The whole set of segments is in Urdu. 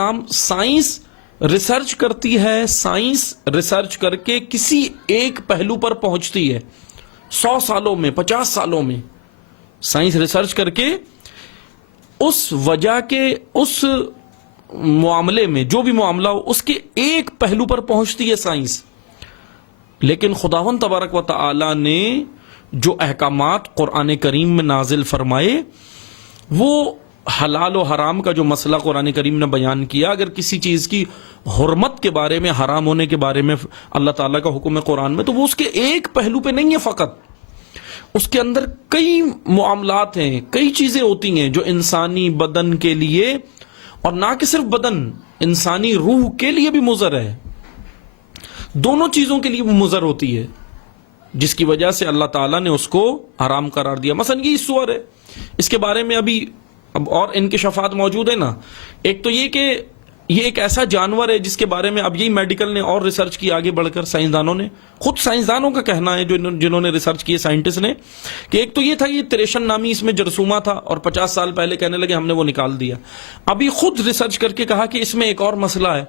سائنس ریسرچ کرتی ہے، سائنس ریسرچ کر کے کسی ایک پہلو پر پہنچتی ہے، 100 سالوں میں، 50 سالوں میں سائنس ریسرچ کر کے اس وجہ کے، اس معاملے میں، جو بھی معاملہ ہو، اس کے ایک پہلو پر پہنچتی ہے سائنس. لیکن خداوند تبارک و تعالی نے جو احکامات قرآن کریم میں نازل فرمائے، وہ حلال و حرام کا جو مسئلہ قرآن کریم نے بیان کیا، اگر کسی چیز کی حرمت کے بارے میں، حرام ہونے کے بارے میں اللہ تعالیٰ کا حکم ہے قرآن میں، تو وہ اس کے ایک پہلو پہ نہیں ہے فقط، اس کے اندر کئی معاملات ہیں، کئی چیزیں ہوتی ہیں جو انسانی بدن کے لیے، اور نہ کہ صرف بدن، انسانی روح کے لیے بھی مضر ہے، دونوں چیزوں کے لیے مضر ہوتی ہے، جس کی وجہ سے اللہ تعالیٰ نے اس کو حرام قرار دیا. مثلا یہ سور ہے، اس کے بارے میں ابھی اب اور انکشافات موجود ہیں نا. ایک تو یہ کہ یہ ایک ایسا جانور ہے جس کے بارے میں اب یہی میڈیکل نے اور ریسرچ کی آگے بڑھ کر، سائنسدانوں نے، خود سائنسدانوں کا کہنا ہے جنہوں نے ریسرچ کی، سائنٹسٹ نے، کہ ایک تو یہ تھا، یہ تریشن نامی اس میں جرثومہ تھا، اور 50 سال پہلے کہنے لگے ہم نے وہ نکال دیا. ابھی خود ریسرچ کر کے کہا کہ اس میں ایک اور مسئلہ ہے.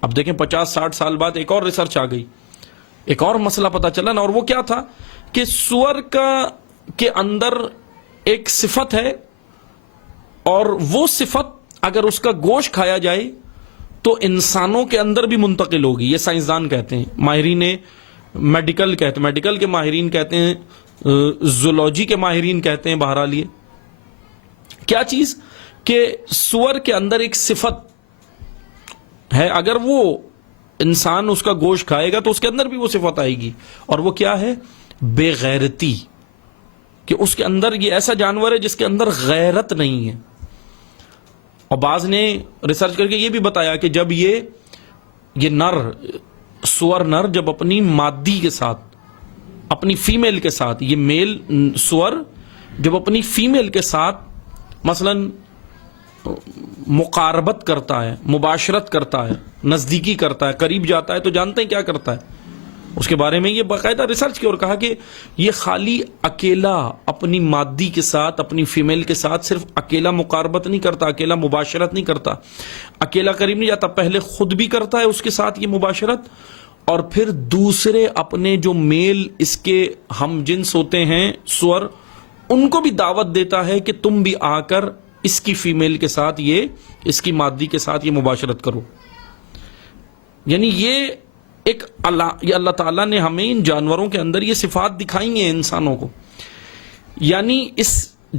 اب دیکھیں 50-60 سال بعد ایک اور ریسرچ آ گئی، ایک اور مسئلہ پتا چلا نا. اور وہ کیا تھا کہ سور کے اندر ایک صفت ہے، اور وہ صفت اگر اس کا گوشت کھایا جائے تو انسانوں کے اندر بھی منتقل ہوگی. یہ سائنسدان کہتے ہیں، ماہرین میڈیکل کہتے ہیں، میڈیکل کے ماہرین کہتے ہیں، زولوجی کے ماہرین کہتے ہیں. بہرحال یہ کیا چیز کہ سور کے اندر ایک صفت ہے، اگر وہ انسان اس کا گوشت کھائے گا تو اس کے اندر بھی وہ صفت آئے گی. اور وہ کیا ہے؟ بے غیرتی، کہ اس کے اندر یہ ایسا جانور ہے جس کے اندر غیرت نہیں ہے. اور بعض نے ریسرچ کر کے یہ بھی بتایا کہ جب یہ نر، سور نر جب اپنی مادی کے ساتھ، اپنی فیمیل کے ساتھ، یہ میل سور جب اپنی فیمیل کے ساتھ مثلا مقاربت کرتا ہے، مباشرت کرتا ہے، نزدیکی کرتا ہے، قریب جاتا ہے، تو جانتے ہیں کیا کرتا ہے؟ اس کے بارے میں یہ باقاعدہ ریسرچ کیا اور کہا کہ یہ خالی اکیلا اپنی مادی کے ساتھ، اپنی فیمیل کے ساتھ صرف اکیلا مقاربت نہیں کرتا، اکیلا مباشرت نہیں کرتا، اکیلا قریب نہیں جاتا، پہلے خود بھی کرتا ہے اس کے ساتھ یہ مباشرت، اور پھر دوسرے اپنے جو میل اس کے ہم جنس ہوتے ہیں سور، ان کو بھی دعوت دیتا ہے کہ تم بھی آ کر اس کی فیمیل کے ساتھ، یہ اس کی مادی کے ساتھ یہ مباشرت کرو. یعنی یہ اللہ تعالیٰ نے ہمیں ان جانوروں کے اندر یہ صفات دکھائی ہیں انسانوں کو. یعنی اس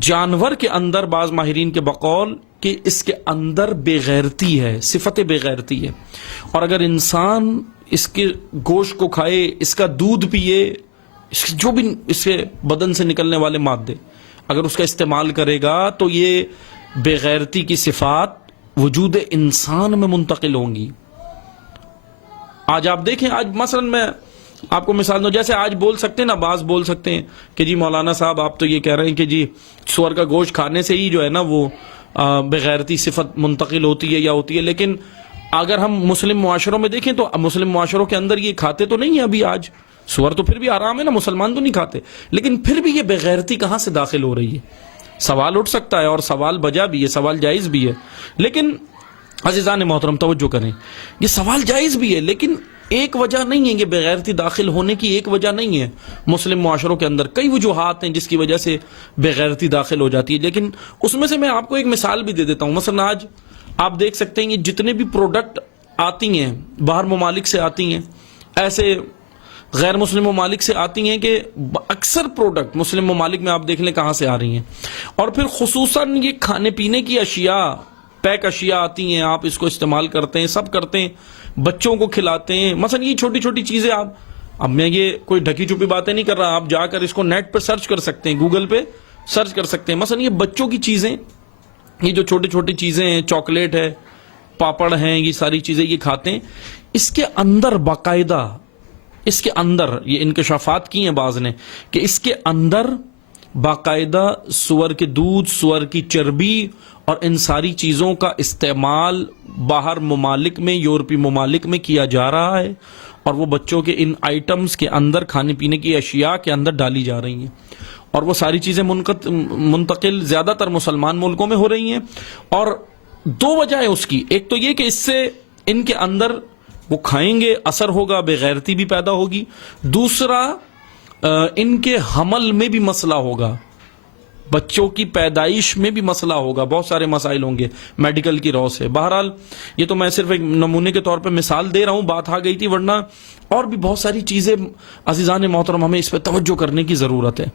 جانور کے اندر بعض ماہرین کے بقول کہ اس کے اندر بے غیرتی ہے، صفت بے غیرتی ہے. اور اگر انسان اس کے گوشت کو کھائے، اس کا دودھ پیے، جو بھی اس کے بدن سے نکلنے والے مادے اگر اس کا استعمال کرے گا، تو یہ بے غیرتی کی صفات وجود انسان میں منتقل ہوں گی. آج آپ دیکھیں، آج مثلا میں آپ کو مثال دوں، جیسے آج بول سکتے ہیں نا، بعض بول سکتے ہیں کہ جی مولانا صاحب آپ تو یہ کہہ رہے ہیں کہ جی سور کا گوشت کھانے سے ہی جو ہے نا وہ بغیرتی صفت منتقل ہوتی ہے یا ہوتی ہے. لیکن اگر ہم مسلم معاشروں میں دیکھیں تو مسلم معاشروں کے اندر یہ کھاتے تو نہیں ہیں ابھی آج. سور تو پھر بھی حرام ہے نا، مسلمان تو نہیں کھاتے، لیکن پھر بھی یہ بغیرتی کہاں سے داخل ہو رہی ہے؟ سوال اٹھ سکتا ہے، اور سوال بجا بھی ہے، سوال جائز بھی ہے. لیکن عزیزان محترم توجہ کریں، یہ سوال جائز بھی ہے، لیکن ایک وجہ نہیں ہے، یہ بغیرتی داخل ہونے کی ایک وجہ نہیں ہے. مسلم معاشروں کے اندر کئی وجوہات ہیں جس کی وجہ سے بغیرتی داخل ہو جاتی ہے. لیکن اس میں سے میں آپ کو ایک مثال بھی دے دیتا ہوں. مثلا آج آپ دیکھ سکتے ہیں یہ جتنے بھی پروڈکٹ آتی ہیں باہر ممالک سے آتی ہیں، ایسے غیر مسلم ممالک سے آتی ہیں کہ اکثر پروڈکٹ مسلم ممالک میں آپ دیکھ لیں کہاں سے آ رہی ہیں. اور پھر خصوصاً یہ کھانے پینے کی اشیاء، پیک اشیاء آتی ہیں، آپ اس کو استعمال کرتے ہیں، سب کرتے ہیں، بچوں کو کھلاتے ہیں. مثلا یہ چھوٹی چھوٹی چیزیں اب میں یہ کوئی ڈھکی چھپی باتیں نہیں کر رہا، آپ جا کر اس کو نیٹ پہ سرچ کر سکتے ہیں، گوگل پہ سرچ کر سکتے ہیں. مثلا یہ بچوں کی چیزیں، یہ جو چھوٹی چھوٹی چیزیں ہیں، چاکلیٹ ہے، پاپڑ ہیں، یہ ساری چیزیں یہ کھاتے ہیں. اس کے اندر باقاعدہ، اس کے اندر یہ انکشافات کی ہیں بعض نے کہ اس کے اندر باقاعدہ سور کے دودھ، سور کی چربی اور ان ساری چیزوں کا استعمال باہر ممالک میں، یورپی ممالک میں کیا جا رہا ہے، اور وہ بچوں کے ان آئٹمز کے اندر، کھانے پینے کی اشیاء کے اندر ڈالی جا رہی ہیں. اور وہ ساری چیزیں منتقل زیادہ تر مسلمان ملکوں میں ہو رہی ہیں. اور دو وجہ ہے اس کی. ایک تو یہ کہ اس سے ان کے اندر وہ کھائیں گے اثر ہوگا, بے غیرتی بھی پیدا ہوگی. دوسرا ان کے حمل میں بھی مسئلہ ہوگا, بچوں کی پیدائش میں بھی مسئلہ ہوگا, بہت سارے مسائل ہوں گے میڈیکل کی رو سے. بہرحال یہ تو میں صرف ایک نمونے کے طور پہ مثال دے رہا ہوں, بات آ گئی تھی, ورنہ اور بھی بہت ساری چیزیں عزیزان محترم ہمیں اس پہ توجہ کرنے کی ضرورت ہے.